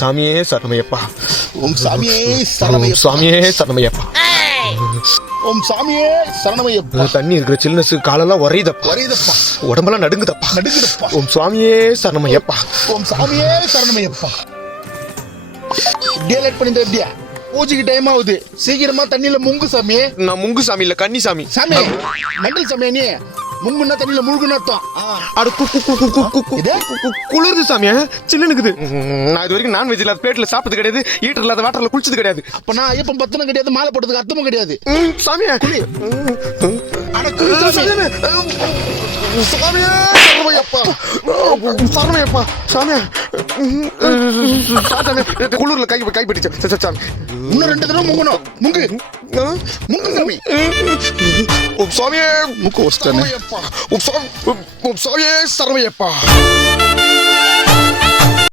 சாமியே சரணமையப்பா. ஓம் சாமியே சரணமையப்பா. சாமியே சரணமையப்பா. ஓம் சாமியே சரணமையப்பா. தண்ணி இருக்கிற சில்னஸ் காலெல்லாம் உரையுதப்பா. உடம்பெல்லாம் நடுங்குதப்பா. ஓம் சுவாமியே சரணமையப்பா. ஓம் சாமியே சரணமையப்பா. இப்படியே லேட் பண்ணிட்டு எப்படியா பூஜைக்கு டைம் ஆகுது, சீக்கிரமா தண்ணியில முங்கு சாமி. நான் முங்கு சாமி இல்ல கன்னி சாமி. சாமி மண்டல் சாமியா நீ? முங்குன்னா தண்ணியில முழுகுன்னு அர்த்தம். குளிர்து சாமியா, சில்லுனுக்குது. நான் இது வரைக்கும் நான்வெஜ் இல்லாத பிளேட்ல சாப்பிட்டது கிடையாது, ஹீட்டர் இல்லாத வாட்டர்ல குளிச்சது கிடையாது. அப்ப நான் ஐயப்பன் பத்தனும் கிடையாது, மாலை போட்டதுக்கு அர்த்தமும் கிடையாது. சாமியா குளி. சாமியா சரணமையப்பா. சரணமையப்பா. சாமியா குளிர்ல கைப்பற்றிச்சு சாமி. இன்னும் 2 தடவை முங்கணும். முங்கு முங்கு சாமி. ஓம் சுவாமியே முக்கு வச்சிட்டானே. ஓம் சுவாமியே சரணமையப்பா.